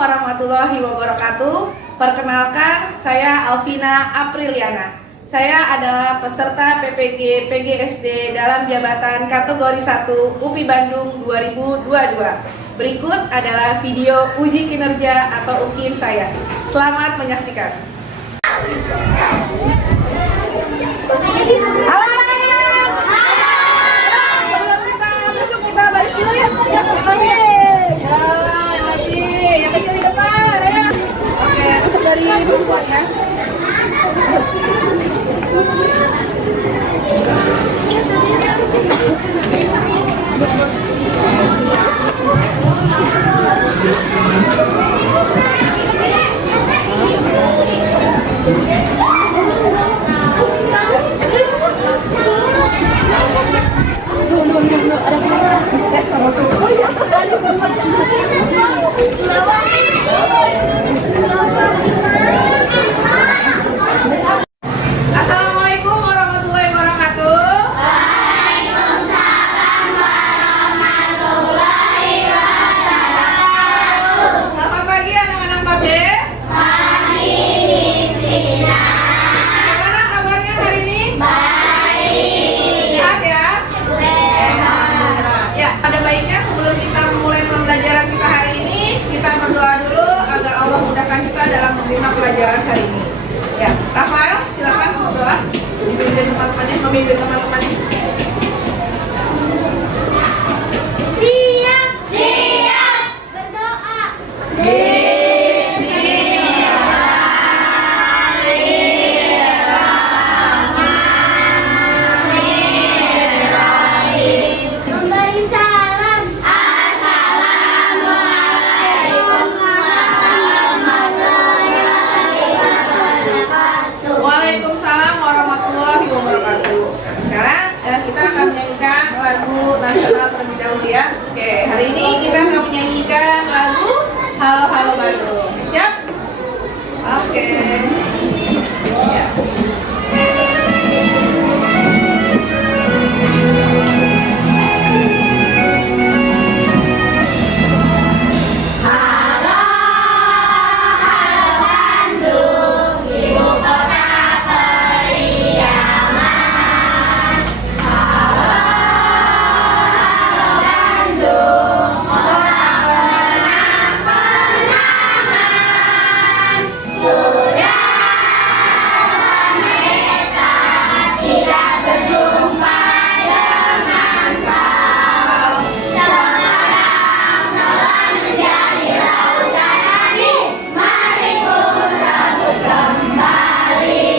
warahmatullahi wabarakatuh. Perkenalkan, saya Alvina Apriliana. Saya adalah peserta PPG PGSD dalam jabatan kategori 1 UPI Bandung 2022. Berikut adalah video uji kinerja atau UKIN saya. Selamat menyaksikan. Halo anak-anak. Sebelum kita masuk, kita baris dulu ya. Oke. Yang kecil di depan ya. Oke, masuk dari perempuan ya. Assalamualaikum warahmatullahi wabarakatuh. Waalaikumsalam warahmatullahi wabarakatuh. Selamat pagi anak-anak Pak D. Pagi Misrina. Bagaimana kabarnya hari ini? Baik. Sehat ya? Sehat. Ya, ada baiknya sebelum kita memulai pembelajaran kita hari ini, kita berdoa dulu agar Allah mudahkan kita dalam menerima pelajaran hari ini. Ya, Rafael, silakan berdoa. Memimpin teman-temannya. Siap. Siap. Berdoa. Memberi salam. Assalamualaikum warahmatullahi wabarakatuh. Waalaikumsalam warahmatullahi wabarakatuh. Sekarang kita akan menyanyikan lagu nasional terlebih dahulu ya. Oke, hari ini kita akan menyanyikan lagu Halo Halo Bandung. Siap? Oke. Ya. Halo, halo Bandung, ibu kota periaman. Halo, halo Bandung, kota kenang-kenangan. Sudah lama kita tidak berjumpa dengan kau. Sekarang telah menjadi lautan hati, mari pun rambut kembali.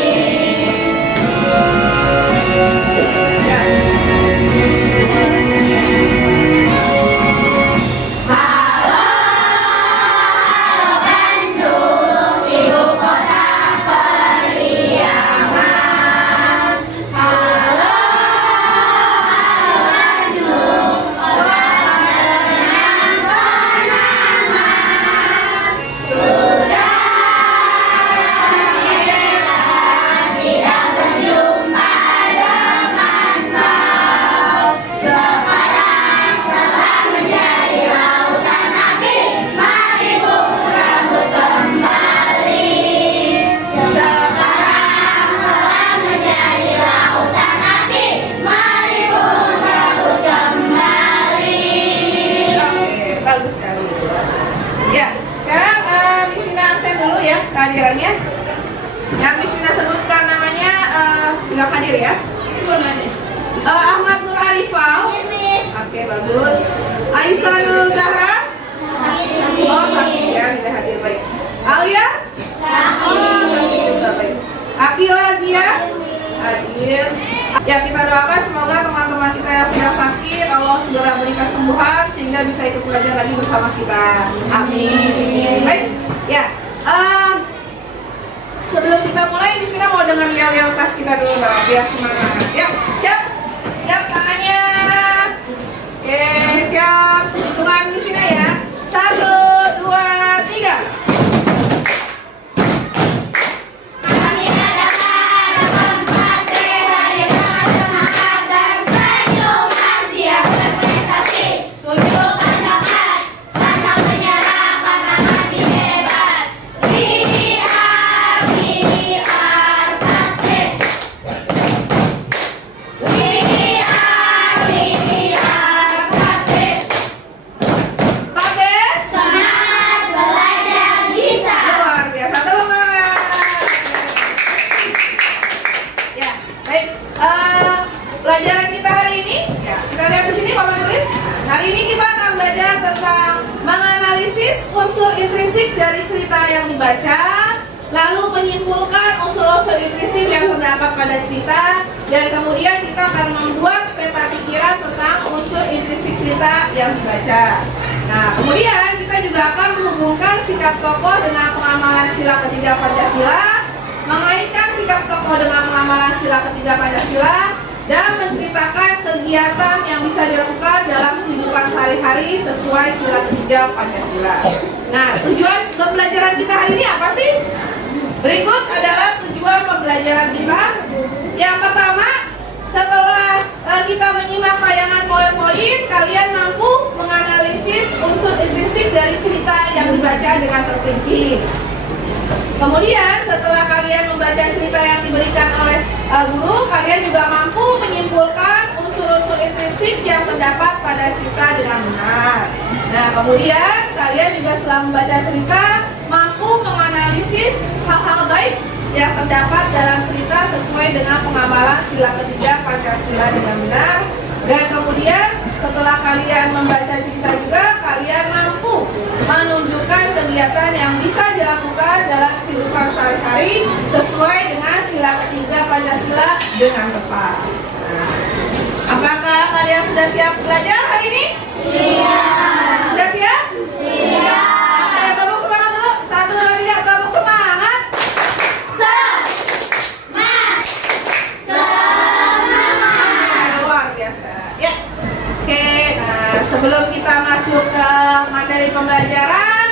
Halo, halo Bandung, ibu kota periaman. Halo, halo Bandung, kota kenang-kenangan. Sudah kita tidak berjumpa dengan kau. Sekarang telah menjadi lautan hati, mari pun rambut kembali. Sekarang telah menjadi lautan hati, mari pun rambut kembali. Oke, bagus sekali. Ya, sekarang Miss Vina absen dulu ya kehadirannya. Yang Miss Vina sebutkan namanya nggak hadir ya. Ahmad Nur Arifal. Oke, bagus. Aisyah Zahra. Oh, sakit ya, tidak hadir, baik. Alia. Oh, sakit juga, baik. Akila Zia. Hadir. Ya, kita doakan semoga teman-teman kita yang sedang sakit Allah segera berikan kesembuhan sehingga bisa ikut belajar lagi bersama kita. Amin. Baik. Ya. Sebelum kita mulai, Miss Vina mau dengan yel-yel kelas kita dulu, Mbak, biar semangat. Ya, siap. Siap tangannya. Oke, siap. Hitungan Miss Vina ya. 1, 2, 3. Kami adalah perempuan dari semangat dan senyuman siap berprestasi. Tunjukkan bakat, pantang menyerah. unsur intrinsik dari cerita yang dibaca, lalu menyimpulkan unsur-unsur intrinsik yang terdapat pada cerita, dan kemudian kita akan membuat peta pikiran tentang unsur intrinsik cerita yang dibaca. Nah, kemudian kita juga akan menghubungkan sikap tokoh dengan pengamalan sila ketiga Pancasila, mengaitkan sikap tokoh dengan pengamalan sila ketiga Pancasila, dan menceritakan kegiatan yang bisa dilakukan dalam kehidupan sehari-hari sesuai sila ketiga Pancasila. Nah, tujuan pembelajaran kita hari ini apa sih? Berikut adalah tujuan pembelajaran kita. Yang pertama, setelah kita menyimak tayangan poin-poin, kalian mampu menganalisis unsur intrinsik dari cerita yang dibaca dengan terperinci. Kemudian setelah kalian membaca cerita yang diberikan oleh guru, kalian juga mampu menyimpulkan unsur-unsur intrinsik yang terdapat pada cerita dengan benar. Nah, kemudian kalian juga setelah membaca cerita mampu menganalisis hal-hal baik yang terdapat dalam cerita sesuai dengan pengamalan sila ketiga Pancasila dengan benar. Dan kemudian setelah kalian membaca cerita juga, kalian mampu menunjukkan kegiatan yang bisa dilakukan dalam kehidupan sehari-hari sesuai dengan sila ketiga Pancasila dengan tepat. Nah, apakah kalian sudah siap belajar hari ini? Siap. Sudah siap? Siap. Oke, tepuk semangat dulu. 1, 2, 3, tepuk semangat. Semangat. Semangat. Luar biasa. Ya. Oke, nah sebelum kita masuk ke materi pembelajaran,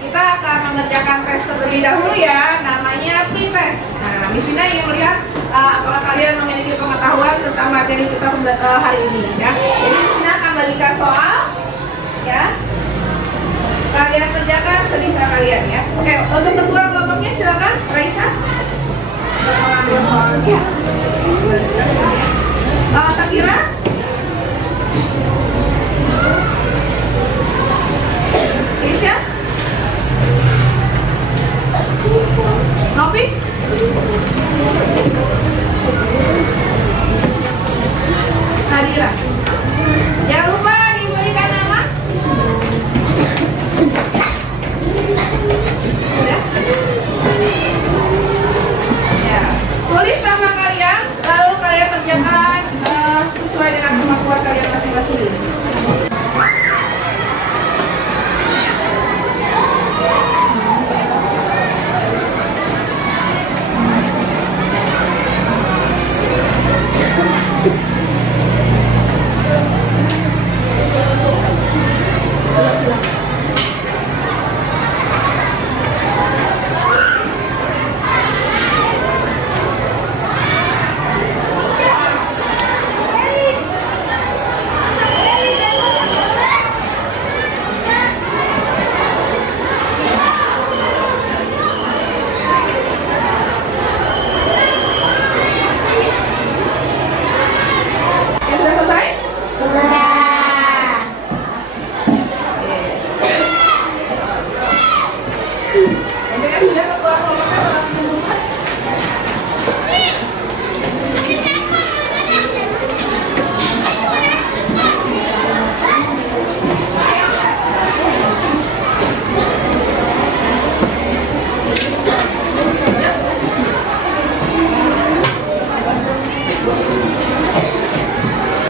kita akan mengerjakan tes terlebih dahulu ya, namanya pretest. Nah, Miss Vina ingin melihat apakah kalian memiliki pengetahuan tentang materi kita hari ini ya. Jadi Miss Vina akan bagikan soal ya. Kalian kerjakan sebisa kalian ya. Oke, untuk ketua kelompoknya silakan Raisa. Untuk mengambil soalnya. Sakira. Isya. Nopi. Nadira. Jangan lupa diberikan nama. Sudah? Ya. Tulis nama kalian, lalu kalian kerjakan sesuai dengan kemampuan kalian masing-masing. Ya, sudah selesai? Sudah. Intinya sudah ketua kelompoknya dalam lingkungan.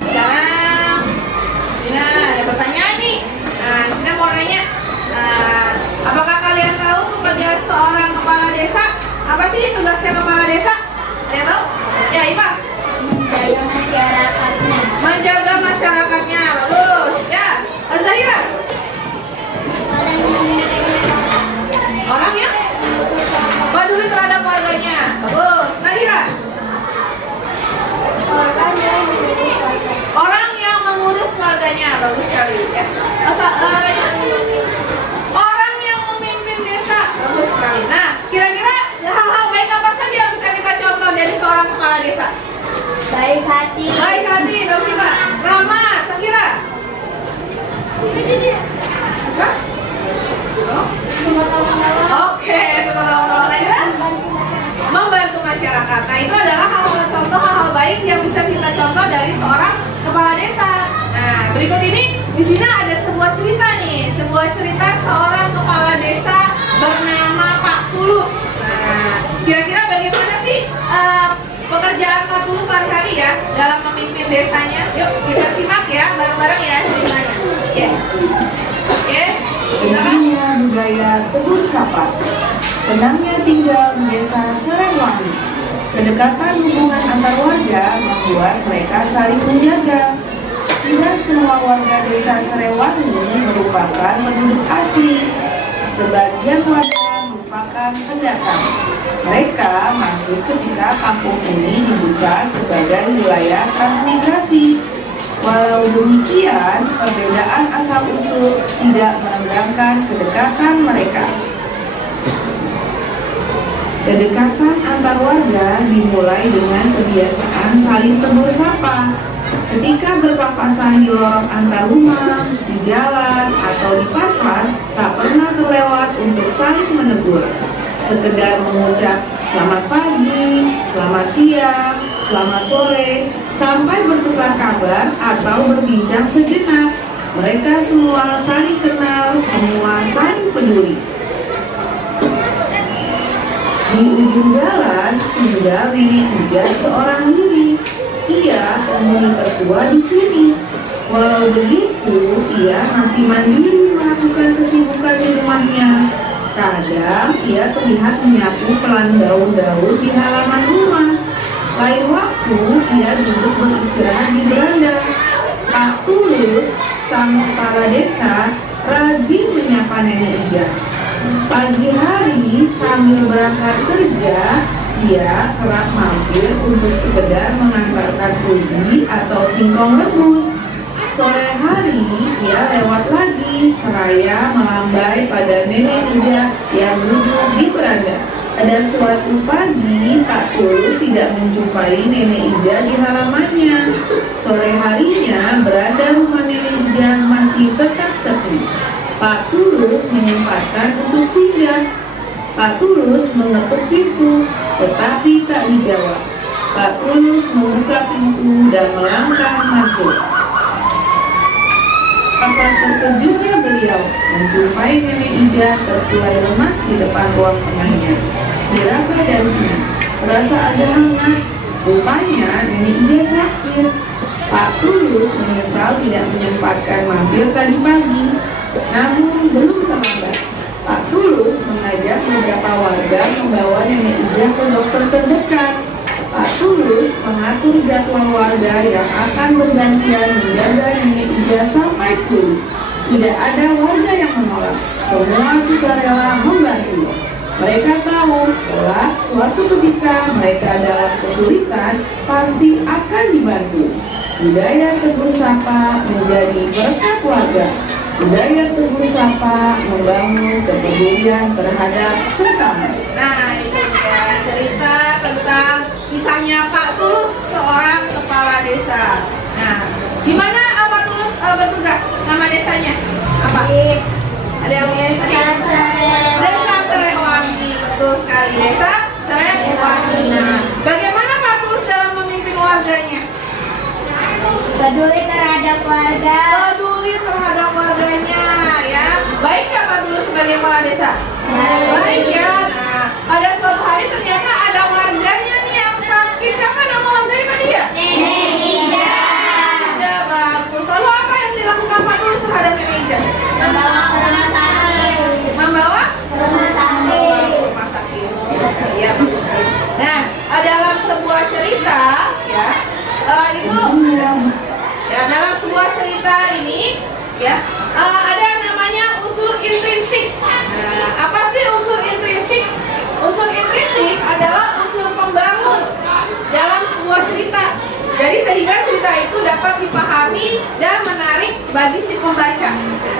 Sekarang Sina ada pertanyaan nih. Nah, Sina mau nanya, apakah kalian tahu pekerjaan seorang kepala desa? Apa sih tugasnya kepala desa? Ada yang tahu? Ya, Ipa. Menjaga masyarakatnya. Menjaga masyarakatnya. Bagus. Ya, Zahira. Orang yang peduli terhadap warganya. Bagus. Nadira. Orang yang mengurus warganya. Bagus sekali ya. Raisa. Orang yang memimpin desa. Bagus sekali. Nah, kira-kira hal-hal baik apa saja yang bisa kita contoh dari seorang kepala desa? Baik hati. Baik hati, bagus sih Pak. Rama, Sakira. Hah? Oh? Semua tahu-tahu. Oke, semua tahun-tahun aja. Membantu masyarakat. Nah, itu adalah contoh hal-hal baik yang bisa kita contoh dari seorang kepala desa. Nah, berikut ini di sini ada sebuah cerita nih, sebuah cerita seorang kepala desa desanya. Yuk kita simak ya, bareng-bareng ya ceritanya. Oke. Oke. Kenalnya budaya Tegur Sapa. Senangnya tinggal di desa Serengwangi. Kedekatan hubungan antar warga membuat mereka saling menjaga. Tidak semua warga desa Serengwangi merupakan penduduk asli. Sebagian warga merupakan pendatang. Mereka masuk ketika kampung ini dibuka sebagai wilayah transmigrasi. Walau demikian, perbedaan asal-usul tidak merendahkan kedekatan mereka. Kedekatan antar warga dimulai dengan kebiasaan saling tegur sapa. Ketika berpapasan di lorong antar rumah, di jalan, atau di pasar, tak pernah terlewat untuk saling menegur. Sekedar mengucap selamat pagi, selamat siang, selamat sore, sampai bertukar kabar atau berbincang sejenak. Mereka semua saling kenal, semua saling peduli. Di ujung jalan tinggal Nenek Ija seorang diri. Ia penghuni tertua di sini. Walau begitu, ia masih mandiri melakukan kesibukan di rumahnya. Kadang ia terlihat menyapu pelan daun-daun di halaman rumah. Lain waktu ia duduk beristirahat di beranda. Pak Tulus, sang kepala desa, rajin menyapa Nenek Ija. Pagi hari sambil berangkat kerja, ia kerap mampir untuk sekedar mengantarkan ubi atau singkong rebus. Sore hari ia lewat lagi seraya melambai pada Nenek Ija yang duduk di beranda. Ada suatu pagi Pak Tulus tidak menjumpai Nenek Ija di halamannya. Sore harinya beranda rumah Nenek Ija masih tetap sepi. Pak Tulus menyempatkan untuk singgah. Pak Tulus mengetuk pintu, tetapi tak dijawab. Pak Tulus membuka pintu dan melangkah masuk. Apa terkejutnya beliau menjumpai Nenek Ija terkulai lemas di depan ruang tengahnya. Diraba daunnya, terasa agak hangat. Rupanya Nenek Ija sakit. Pak Tulus menyesal tidak menyempatkan mampir tadi pagi. Namun belum terlambat. Pak Tulus mengajak beberapa warga membawa Nenek Ija ke dokter terdekat. Pak Tulus mengatur jadwal warga yang akan bergantian menjaga Nenek Ija sampai pulih. Tidak ada warga yang menolak. Semua sukarela membantu. Mereka tahu bahwa suatu ketika mereka dalam kesulitan pasti akan dibantu. Budaya tegur sapa menjadi berkat warga. Budaya tegur sapa membangun kepedulian terhadap sesama. Nah, itu dia cerita tentang kisahnya Pak Tulus, seorang kepala desa. Nah, di mana Pak Tulus bertugas? Nama desanya apa? Ada yang Desa Serengwangi. Betul sekali, Desa Serengwangi. Nah, bagaimana Pak Tulus dalam memimpin warganya? Peduli terhadap warga. Peduli terhadap warganya, ya. Baik ya Pak Tulus sebagai kepala desa? Baik ya. Nah, pada suatu hari ternyata ada warganya nih yang sakit. Siapa nama warganya tadi ya? Nenek Ija. Ya bagus. Lalu apa yang dilakukan Pak Tulus terhadap Nenek Ija? Membawa ke rumah sakit. Membawa Ke rumah sakit. rumah sakit. Ya bagus sekali. Nah, dalam sebuah cerita, ya, itu ya dalam sebuah cerita ini, ya, ada yang namanya unsur intrinsik. Nah, apa sih unsur intrinsik? Unsur intrinsik adalah unsur pembangun dalam sebuah cerita. Jadi sehingga cerita itu dapat dipahami dan menarik bagi si pembaca.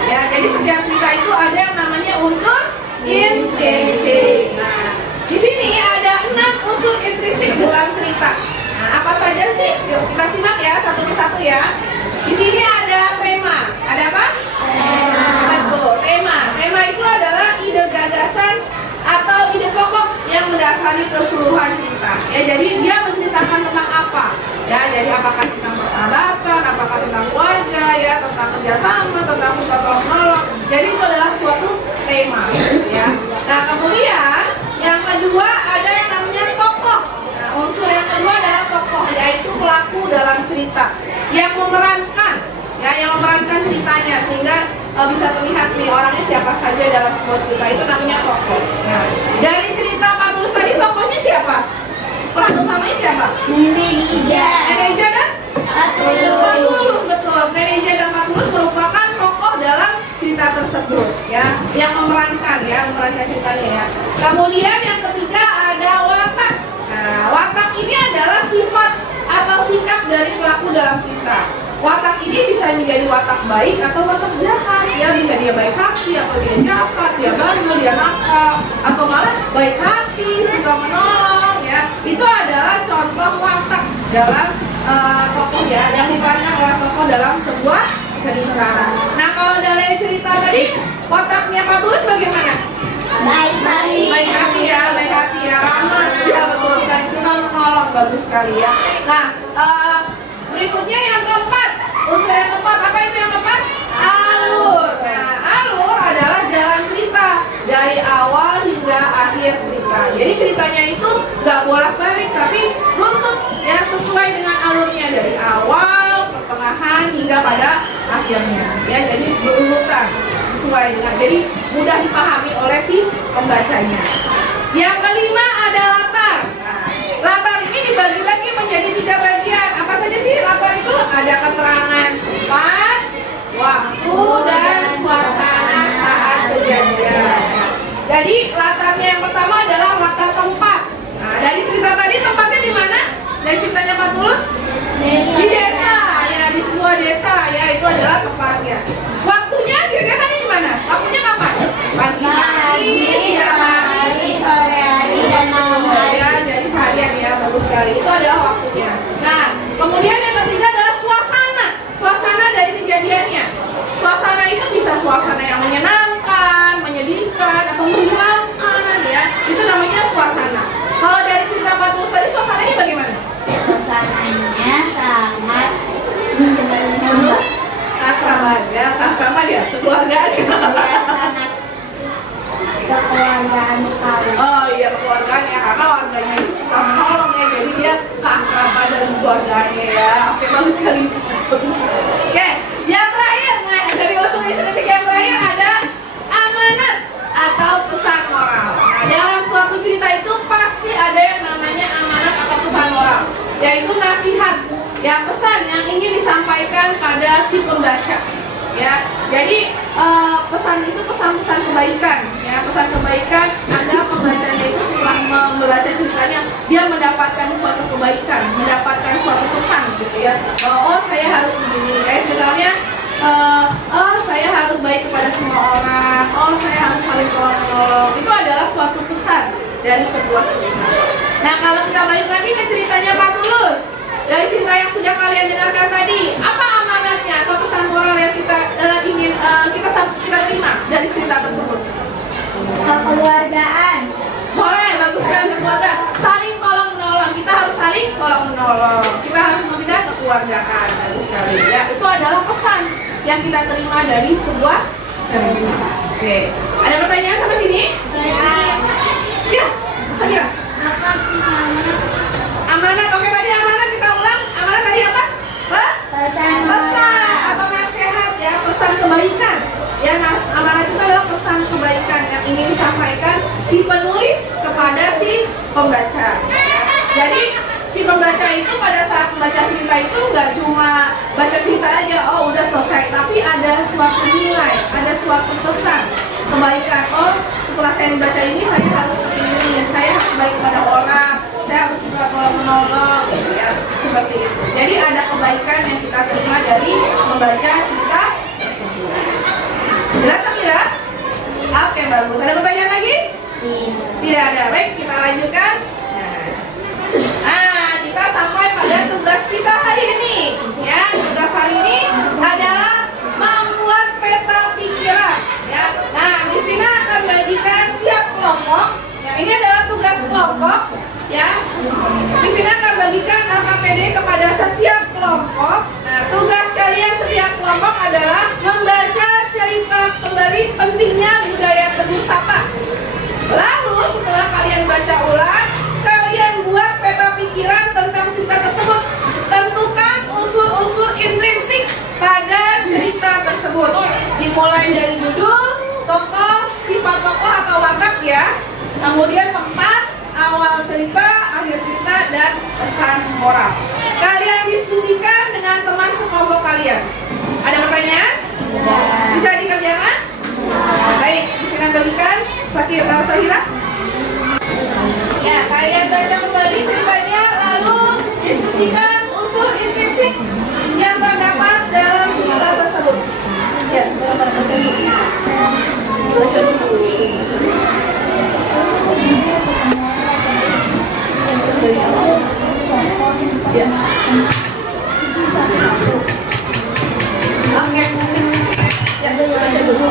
Ya, jadi setiap cerita itu ada yang namanya unsur intrinsik. Nah, di sini ada 6 unsur intrinsik dalam cerita. Nah, apa saja sih? Yuk kita simak ya satu persatu ya. Di sini ada tema. Ada apa? Tema. Betul, tema. Tema itu adalah ide gagasan atau ide pokok yang mendasari keseluruhan cerita. Ya, jadi dia menceritakan tentang apa? Ya, jadi apakah tentang persahabatan, apakah tentang keluarga, ya, tentang kerjasama, tentang suka menolong. Jadi itu adalah suatu tema, ya. Nah, kemudian yang kedua ada yang namanya tokoh. Nah, unsur yang kedua adalah tokoh, yaitu pelaku dalam cerita. yang memerankan, ya, yang memerankan ceritanya sehingga bisa terlihat nih orangnya siapa saja dalam sebuah cerita, itu namanya tokoh. Nah, dari cerita Pak Tulus tadi tokohnya siapa? Peran utamanya siapa? Nenek Ija. Nenek Ija dan Pak Tulus. Pak Tulus, betul. Nenek Ija dan Pak Tulus merupakan tokoh dalam cerita tersebut, ya, yang memerankan ceritanya, ya. Kemudian yang ketiga ada watak. Nah, watak ini adalah sifat atau sikap dari pelaku dalam cerita. Watak ini bisa menjadi watak baik atau watak jahat, ya, bisa dia baik hati atau dia jahat, dia bandel, dia nakal, atau malah baik hati, suka menolong, ya. Itu adalah contoh watak dalam tokoh, ya, yang diperankan oleh tokoh dalam sebuah cerita. Nah, kalau dari cerita tadi wataknya Pak Tulus bagaimana? Baik hati. Baik hati, ya, ramah, ya, betul sekali, suka menolong, bagus sekali, ya. Nah, berikutnya yang keempat, unsur yang keempat, apa itu yang keempat? Alur. Nah, alur adalah jalan cerita dari awal hingga akhir cerita. Jadi ceritanya itu nggak bolak-balik, tapi runtut, ya, sesuai dengan alurnya dari awal, pertengahan hingga pada akhirnya, ya. Jadi berurutan sesuai dengan, jadi mudah dipahami oleh si pembacanya. Yang kelima ada latar. Nah, latar ini dibagi lagi menjadi 3 bagian. Apa saja sih latar itu? Ada keterangan tempat, waktu, dan suasana saat kejadian. Jadi latarnya yang pertama adalah latar tempat. Nah, dari cerita tadi tempatnya di mana? Dari ceritanya Pak Tulus? Di desa, ya, di sebuah desa, ya, itu adalah tempatnya. Waktunya kira-kira tadi di mana? Waktunya kapan? Pagi hari, siang hari, sore hari, dan malam hari. ya, jadi seharian, ya, bagus sekali. Itu adalah waktunya. Nah, kemudian yang ketiga adalah suasana. Suasana dari kejadiannya. Suasana itu bisa suasana yang menyenangkan, menyedihkan, atau menghilangkan, ya. Itu namanya suasana. Kalau dari cerita Pak Tulus tadi, suasananya bagaimana? Suasananya sangat menyenangkan. Keakraban, ya, keakraban, ya, kekeluargaan, ya. Ya, sangat kekeluargaan sekali. Oh iya, kekeluargaan, ya, karena warganya itu suka menolong, ya, jadi dia keakraban dari keluarganya, ya. Oke, bagus sekali. Oke, yang terakhir, nah, dari unsur yang terakhir ada amanat atau pesan moral. Nah, dalam suatu cerita itu pasti ada yang namanya amanat atau pesan moral, yaitu nasihat, ya, pesan yang ingin disampaikan pada si pembaca, ya. Jadi pesan itu pesan-pesan kebaikan, ya, pesan kebaikan agar pembacanya itu setelah membaca ceritanya dia mendapatkan suatu kebaikan, mendapatkan suatu pesan, gitu, ya. Oh, saya harus begini, sebenarnya saya harus baik kepada semua orang, saya harus saling tolong-menolong. Itu adalah suatu pesan dari sebuah cerita. Nah, kalau kita balik lagi ke ceritanya Pak Tulus, dari cerita yang sudah kalian dengarkan tadi, apa amanatnya atau pesan moral yang kita ingin kita terima dari cerita tersebut? Kekeluargaan. Boleh, bagus sekali, keluarga. Saling tolong menolong. Kita harus saling tolong menolong. Kita harus membina kekeluargaan. Bagus sekali, ya. Itu adalah pesan yang kita terima dari sebuah cerita. Oke. Ada pertanyaan sampai sini? Ya, Sakira. Apa amanat? Amanat. Oke, tadi amanat kita ulang. Amanat tadi apa? Pesan Pesan atau nasihat, ya, pesan kebaikan. Ya, amanat itu adalah pesan kebaikan yang ingin disampaikan si penulis kepada si pembaca. Jadi si pembaca itu pada saat membaca cerita itu nggak cuma baca cerita aja, oh udah selesai, tapi ada suatu nilai, ada suatu pesan kebaikan. Oh, setelah saya membaca ini saya harus seperti ini, saya harus baik kepada orang, saya harus suka menolong, gitu, ya, seperti itu. Jadi ada kebaikan yang kita terima dari membaca cerita tersebut. Jelas, Samira? Oke, bagus. Ada pertanyaan lagi? Tidak ada. Baik, kita lanjutkan. Nah, kita sampai pada tugas kita hari ini. Ya, tugas hari ini adalah membuat peta pikiran. Ya, nah, Miss Vina akan bagikan tiap kelompok. Yang ini adalah tugas kelompok. Ya, Miss Vina akan bagikan LKPD kepada setiap kelompok. Nah, tugas kalian setiap kelompok adalah membaca cerita kembali pentingnya budaya Teguh Sapa. Lalu setelah kalian baca ulang, kalian buat peta pikiran tentang cerita tersebut. Tentukan unsur-unsur Kemudian keempat, awal cerita, akhir cerita, dan pesan moral. Kalian diskusikan dengan teman sekelompok kalian. Ada pertanyaan? Bisa dikerjakan? Baik, silakan bagikan. Sahira. Ya, kalian baca kembali ceritanya, lalu diskusikan unsur intrinsik yang terdapat dalam cerita tersebut. Ya, baca dulu. Baca dulu. Ya. Oke. Ya, baca dulu.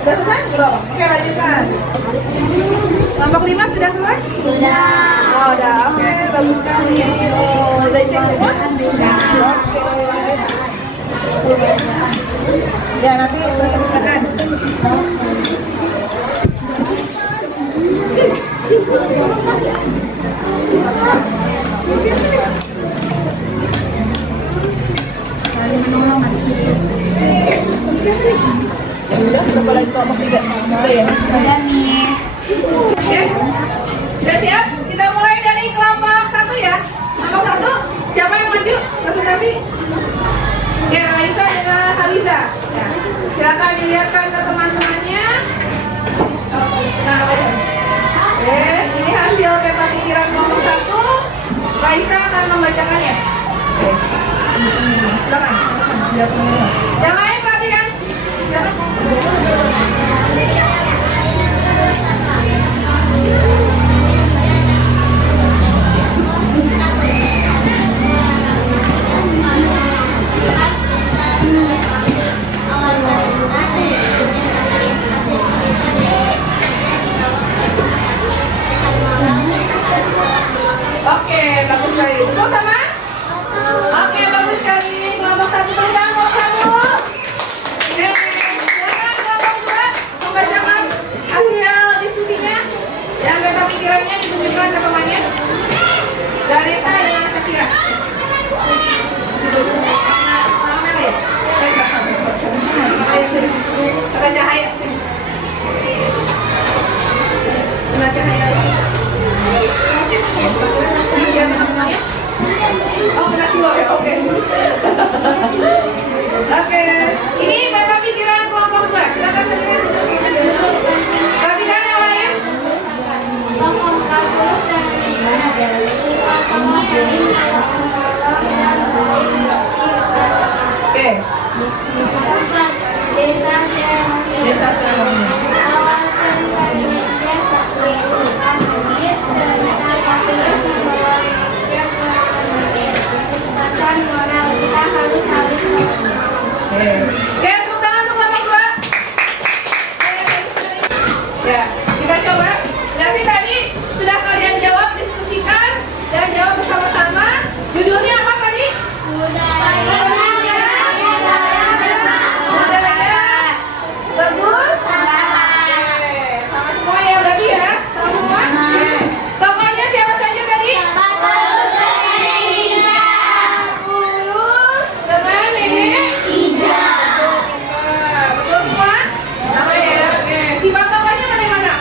Sudah selesai? Belum? Oke, lanjutkan. Kelompok 5 sudah selesai? Sudah. Oh, udah. Oke, bagus sekali. Oh, udah cek semua? Oke. Ya, nanti bersama-sama. Sudah lagi kelompok 3. Sudah, Miss. Oke. Sudah siap? Kita mulai dari kelompok 1 ya. Kelompok 1, siapa yang maju? Presentasi. Ya, Raisa dengan Haliza. Ya. Silakan dilihatkan ke teman-temannya. Nah, oke, ini hasil peta pikiran kelompok 1. Raisa akan membacakannya. Oke. Silakan. Yang lain perhatikan. Silakan. Oke, bagus sekali. Tepuk sama? Oke, bagus sekali. Kelompok 1 tepuk tangan kelompok 1. Oke, silakan kelompok 2 membacakan hasil diskusinya. Yang peta pikirannya ditunjukkan ke temannya. Dari saya dengan Sakira. Mana ya? Kata cahaya. Kena cahaya. Oh, kena siwak ya? Oke. Oke. Ini peta pikiran kelompok 2. Silakan Sakira. Perhatikan yang lain. Tokoh 40 dan 5. Oke. Desa Seremoni. Desa Seremoni. Awal cerita ini desa kehidupan menit cerita populer membawa yang menit. Pesan moral kita harus saling mengerti. Oke. Oke, tepuk tangan untuk kelompok 2. Ya, kita coba. Berarti tadi sudah kalian jawab, diskusikan dan jawab bersama-sama. Judulnya apa tadi? Budaya. Bagus. Oke. Sama semua ya berarti ya? Sama semua? Oke. Tokohnya siapa saja tadi? Tulus dengan Nenek Ija. Betul semua? Sama ya? Oke. Sifat tokohnya mana-mana?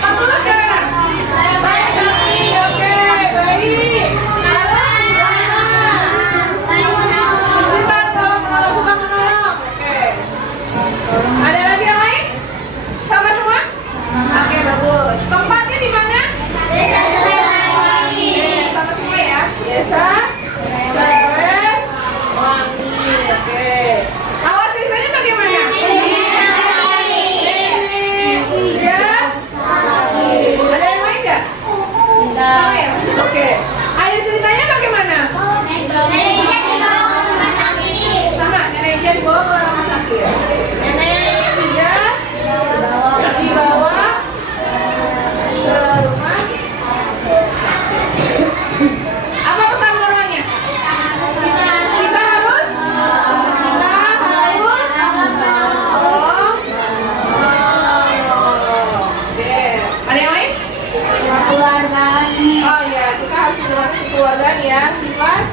kekeluargaan. Oh ya, kita harus menjalankan kekeluargaan ya. Sikap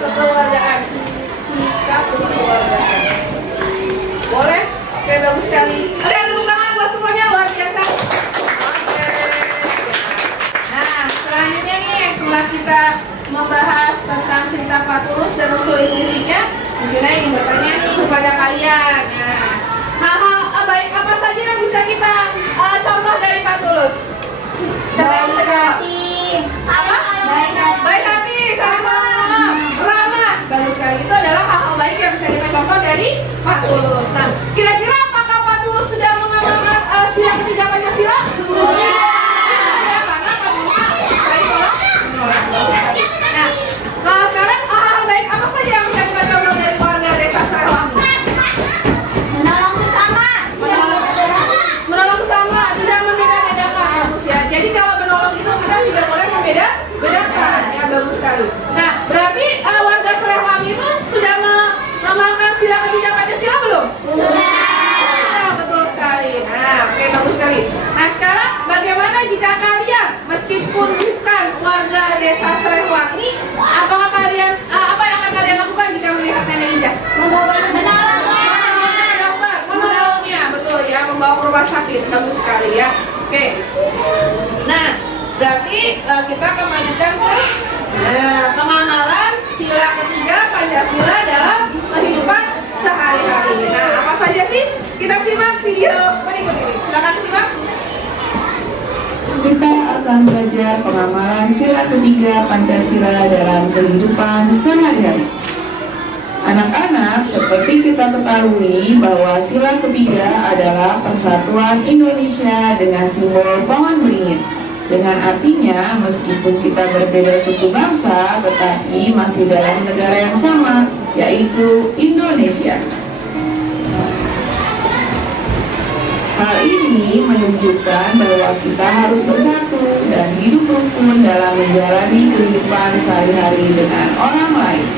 kekeluargaan. Sikap kekeluargaan. Boleh? Oke, bagus sekali. Oke, tepuk tangan buat semuanya, luar biasa. Oke. Nah, selanjutnya nih, setelah kita membahas tentang cerita Patulus dan unsur intrisinya, di sini ingin bertanya nih kepada kalian. Nah, hal-hal baik apa saja yang bisa kita contoh dari Patulus? Siapa yang bisa jawab? Apa? Baik hati, saling menolong, ramah. Bagus sekali. Itu adalah hal-hal baik yang bisa kita contoh dari Patulus. Nah, kira-kira apakah Patulus sudah mengamalkan sila ketiga Pancasila? Sudah. Ya, karena Patulus dari menolak. Nah, kalau sekarang hal-hal baik apa saja yang bisa kita contoh dari warga desa Srewangi? Menolong sesama. Menolong sesama, tidak membeda-bedakan. Bagus ya. Jadi kalau menolong itu kita tidak boleh membeda-bedakan. Ya, bagus sekali. Nah, berarti warga Srewangi itu sudah mengamalkan sila ketiga Pancasila belum? Sudah, betul sekali. Nah, oke, bagus sekali. Nah, sekarang bagaimana jika kalian meskipun bukan warga desa Srewangi, apakah kalian apa yang akan kalian lakukan jika melihat Nenek Indah? Menolongnya, betul ya, membawa ke rumah sakit. Bagus sekali ya. Oke. Nah, berarti kita kembalikan ke pengamalan sila ketiga Pancasila dalam kehidupan sehari-hari. Nah, apa saja sih? Kita simak video berikut ini. Silakan disimak. Kita akan belajar pengamalan sila ketiga Pancasila dalam kehidupan sehari-hari. Anak-anak, seperti kita ketahui bahwa sila ketiga adalah persatuan Indonesia dengan simbol pohon beringin. Dengan artinya, meskipun kita berbeda suku bangsa, tetapi masih dalam negara yang sama, yaitu Indonesia. Hal ini menunjukkan bahwa kita harus bersatu dan hidup rukun dalam menjalani kehidupan sehari-hari dengan orang lain.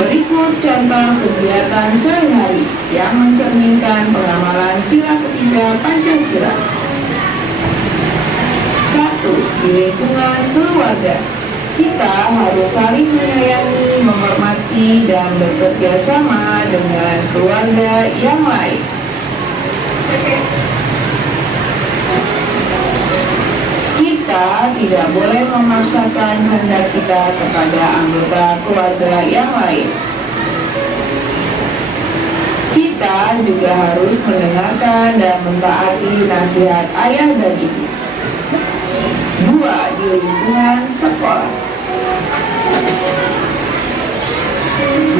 Berikut contoh kegiatan sehari-hari yang mencerminkan pengamalan sila ketiga Pancasila. 1. Di lingkungan keluarga, kita harus saling menyayangi, menghormati, dan bekerja sama dengan keluarga yang lain. Kita tidak boleh memaksakan kehendak kita kepada anggota keluarga yang lain. Kita juga harus mendengarkan dan mentaati nasihat ayah dan ibu. 2. Di lingkungan sekolah,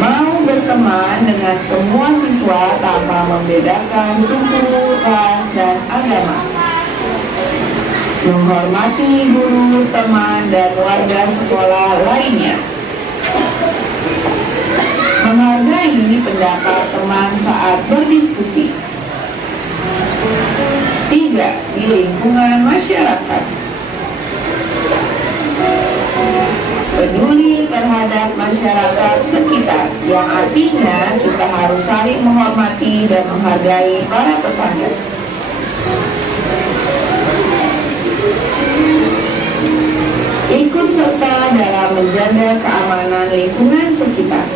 mau berteman dengan semua siswa tanpa membedakan suku, ras, dan agama. Menghormati guru, teman, dan warga sekolah lainnya. Menghargai pendapat teman saat berdiskusi. 3. Di lingkungan masyarakat, peduli terhadap masyarakat sekitar, yang artinya kita harus saling menghormati dan menghargai para tetangga. Ikut serta dalam menjaga keamanan lingkungan sekitar.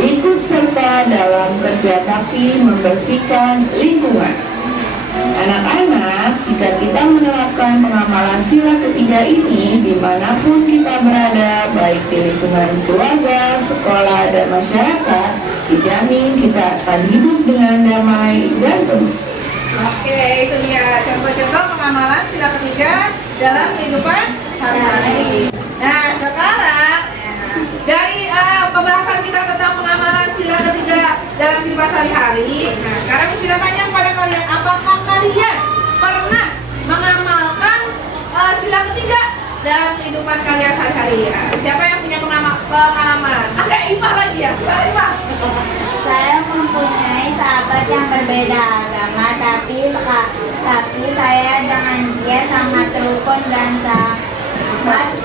Ikut serta dalam kerja bakti membersihkan lingkungan. Anak-anak, jika kita menerapkan pengamalan sila ketiga ini dimanapun kita berada, baik di lingkungan keluarga, sekolah, dan masyarakat, dijamin kita akan hidup dengan damai dan teduh. Oke, itu dia contoh-contoh pengamalan sila ketiga dalam kehidupan sehari-hari. Nah, sekarang dari pembahasan kita tentang pengamalan sila ketiga dalam kehidupan sehari-hari, nah, sekarang sudah tanya kepada kalian, apakah kalian pernah mengamalkan sila ketiga dalam kehidupan kalian sehari-hari? Ya, siapa yang punya pengalaman? Ada Ipa lagi ya, silakan Ipa. Saya mempunyai sahabat yang berbeda agama, tapi saya dengan dia sangat rukun dan sangat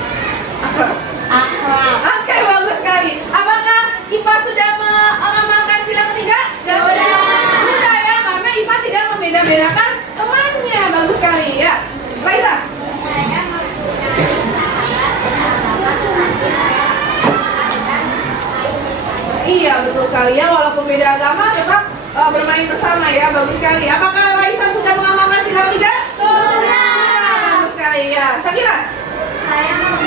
akrab. Oke, bagus sekali. Apakah Ipa sudah mengamalkan sila ketiga? Sudah. kalian walaupun beda agama tetap bermain bersama ya. Bagus sekali. Apakah Raisa sudah mengamalkan sila ketiga? Sudah. Bagus sekali ya. Syakira? Saya orang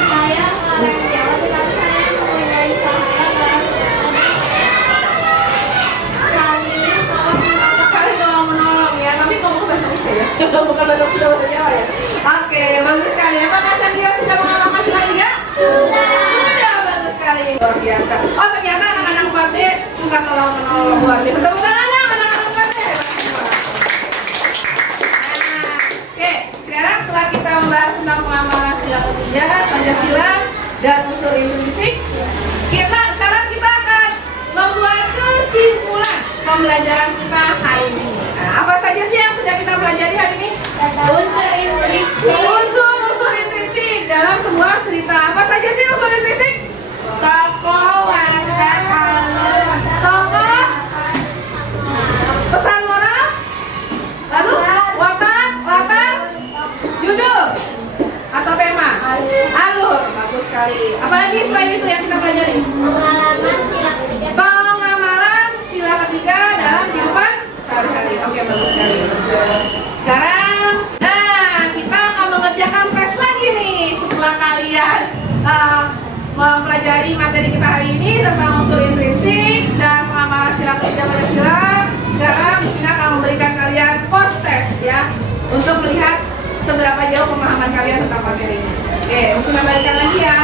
Jawa, tetapi saya mempunyai saya Saling tolong menolong ya. Tapi ngomong bahasa Indonesia ya. Bukan bahasa Jawa ya. Oke, bagus sekali. Apakah Syakira sudah mengamalkan sila ketiga? Sudah. Bagus sekali. Luar biasa. Oh, ternyata anak-anak 4D suka tolong menolong. Luar biasa. Tepuk tangan dong anak-anak 4D. Oke, sekarang setelah kita membahas tentang pengamalan sila ketiga, Pancasila dan unsur intrinsik, sekarang kita akan membuat kesimpulan pembelajaran kita hari ini. Nah, apa saja sih yang sudah kita pelajari hari ini? unsur intrinsik. Unsur intrinsik dalam sebuah cerita. Apa saja sih unsur intrinsik? Tokoh, watak, alur, Tokoh, pesan moral, lalu watak, latar, judul atau tema, alur. Bagus sekali. Apalagi selain itu yang kita pelajari? pengalaman sila ketiga. Pengamalan sila ketiga dalam kehidupan sehari-hari. Oke, bagus sekali. Sekarang, kita akan mengerjakan tes lagi nih setelah kalian mempelajari materi kita hari ini tentang unsur intrinsik dan pengamalan sila ketiga Pancasila. Sekarang Bismina akan memberikan kalian post test ya untuk melihat seberapa jauh pemahaman kalian tentang materi ini. Oke, Bismina balikkan lagi ya.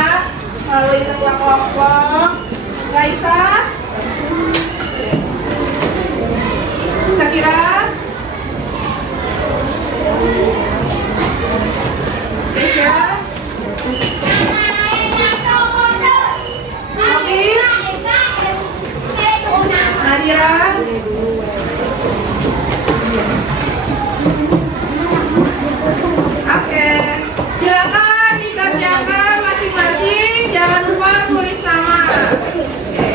Lalu itu kelompok Raisa, Syakira, Keisha, Nadira, oke, silakan dikerjakan masing-masing. Jangan lupa tulis nama. Oke.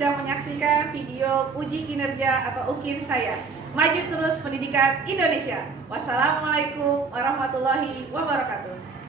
sudah menyaksikan video uji kinerja atau UKIN saya. Maju terus pendidikan Indonesia. Wassalamualaikum warahmatullahi wabarakatuh.